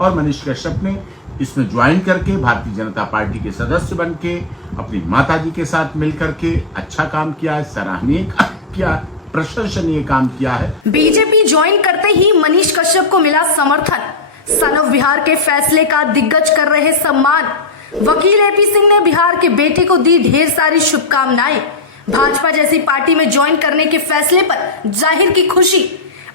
और मनीष कश्यप ने इसमें ज्वाइन करके भारतीय जनता पार्टी के सदस्य बन के अपनी माताजी के साथ मिलकर के अच्छा काम किया है, सराहनीय काम किया, प्रशंसनीय काम किया है। बीजेपी ज्वाइन करते ही मनीष कश्यप को मिला समर्थन। सन ऑफ बिहार के फैसले का दिग्गज कर रहे सम्मान। वकील एपी सिंह ने बिहार के बेटे को दी ढेर सारी शुभकामनाएं। भाजपा जैसी पार्टी में ज्वाइन करने के फैसले पर जाहिर की खुशी।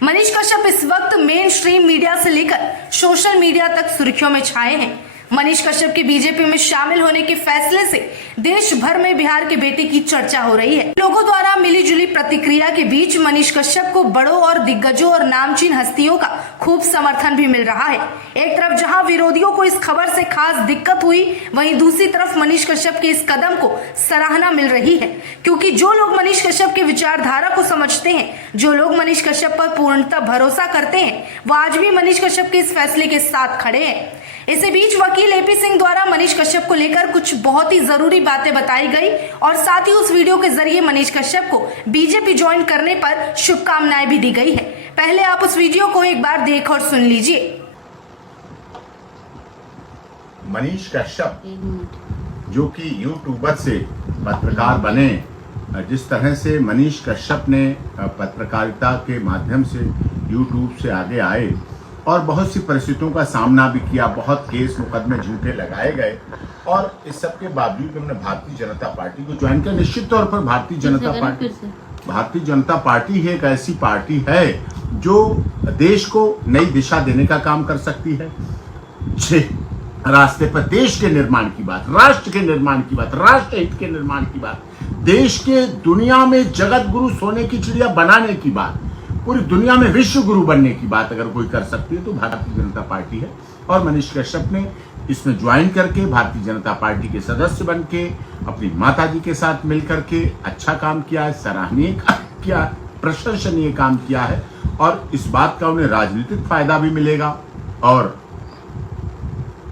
मनीष कश्यप इस वक्त मेन स्ट्रीम मीडिया से लेकर सोशल मीडिया तक सुर्खियों में छाए हैं। मनीष कश्यप के बीजेपी में शामिल होने के फैसले से देश भर में बिहार के बेटे की चर्चा हो रही है। लोगों द्वारा मिलीजुली प्रतिक्रिया के बीच मनीष कश्यप को बड़ों और दिग्गजों और नामचीन हस्तियों का खूब समर्थन भी मिल रहा है। एक तरफ जहां विरोधियों को इस खबर से खास दिक्कत हुई, वहीं दूसरी तरफ मनीष कश्यप के इस कदम को सराहना मिल रही है, क्योंकि जो लोग मनीष कश्यप के विचारधारा को समझते हैं, जो लोग मनीष कश्यप पर पूर्णतः भरोसा करते हैं, वो आज भी मनीष कश्यप के इस फैसले के साथ खड़े हैं। इसी बीच वकील एपी सिंह द्वारा मनीष कश्यप को लेकर कुछ बहुत ही जरूरी बातें बताई गई और साथ ही उस वीडियो के जरिए मनीष कश्यप को बीजेपी ज्वाइन करने पर शुभकामनाएं भी दी गई है। पहले आप उस वीडियो को एक बार देख और सुन लीजिए। मनीष कश्यप जो कि यूट्यूबर से पत्रकार बने, जिस तरह से मनीष कश्यप ने पत्रकारिता के माध्यम से यूट्यूब से आगे आए और बहुत सी परिस्थितियों का सामना भी किया, बहुत केस मुकदमे झूठे लगाए गए और इस सब के बावजूद हमने भारतीय जनता पार्टी को ज्वाइन किया। निश्चित तौर पर भारतीय जनता पार्टी ही एक ऐसी पार्टी है जो देश को नई दिशा देने का काम कर सकती है। रास्ते पर देश के निर्माण की बात, राष्ट्र के निर्माण की बात, राष्ट्र हित के निर्माण की बात, देश के दुनिया में जगत गुरु सोने की चिड़िया बनाने की बात, पूरी दुनिया में विश्व गुरु बनने की बात अगर कोई कर सकती है तो भारतीय जनता पार्टी है। और मनीष कश्यप ने इसमें ज्वाइन करके भारतीय जनता पार्टी के सदस्य बन के अपनी माताजी के साथ मिलकर के अच्छा काम किया है, सराहनीय काम किया, प्रशंसनीय काम किया है और इस बात का उन्हें राजनीतिक फायदा भी मिलेगा और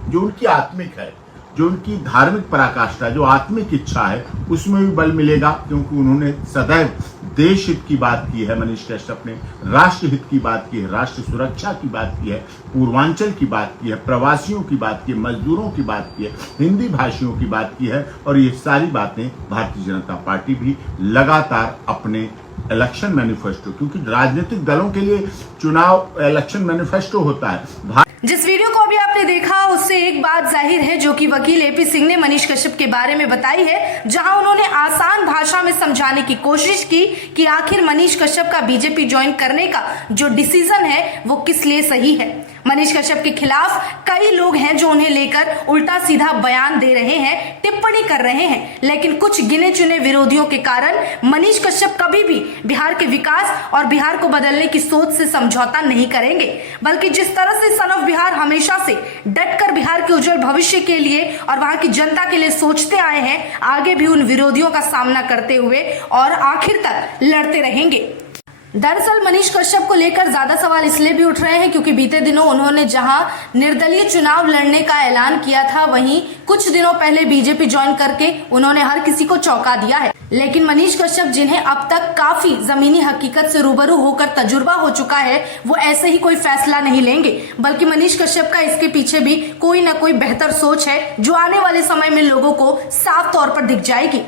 जो उनकी आत्मिक है, जो उनकी धार्मिक पराकाष्ठा, जो आत्मिक इच्छा है, उसमें भी बल मिलेगा, क्योंकि उन्होंने सदैव देश हित की बात की है। मनीष कश्यप ने राष्ट्र हित की बात की है, राष्ट्र सुरक्षा की बात की है, पूर्वांचल की बात की है, प्रवासियों की बात की है, मजदूरों की बात की है, हिंदी भाषियों की बात की है और ये सारी बातें भारतीय जनता पार्टी भी लगातार अपने इलेक्शन मैनिफेस्टो, क्योंकि राजनीतिक दलों के लिए चुनाव इलेक्शन मैनिफेस्टो होता है। जिस वीडियो को अभी आपने देखा उससे एक बात जाहिर है जो कि वकील एपी सिंह ने मनीष कश्यप के बारे में बताई है, जहां उन्होंने आसान भाषा में समझाने की कोशिश की कि आखिर मनीष कश्यप का बीजेपी ज्वाइन करने का जो डिसीजन है वो किस लिए सही है। मनीष कश्यप के खिलाफ कई लोग हैं जो उन्हें लेकर उल्टा सीधा बयान दे रहे हैं, टिप्पणी कर रहे हैं, लेकिन कुछ गिने चुने विरोधियों के कारण मनीष कश्यप कभी भी बिहार के विकास और बिहार को बदलने की सोच से समझौता नहीं करेंगे, बल्कि जिस तरह से सन ऑफ बिहार हमेशा से डटकर बिहार के उज्जवल भविष्य के लिए और वहां की जनता के लिए सोचते आए हैं, आगे भी उन विरोधियों का सामना करते हुए और आखिर तक लड़ते रहेंगे। दरअसल मनीष कश्यप को लेकर ज्यादा सवाल इसलिए भी उठ रहे हैं क्योंकि बीते दिनों उन्होंने जहां निर्दलीय चुनाव लड़ने का ऐलान किया था, वहीं कुछ दिनों पहले बीजेपी ज्वाइन करके उन्होंने हर किसी को चौंका दिया है। लेकिन मनीष कश्यप, जिन्हें अब तक काफी जमीनी हकीकत से रूबरू होकर तजुर्बा हो चुका है, वो ऐसे ही कोई फैसला नहीं लेंगे, बल्कि मनीष कश्यप का इसके पीछे भी कोई ना कोई बेहतर सोच है जो आने वाले समय में लोगों को साफ तौर पर दिख जाएगी।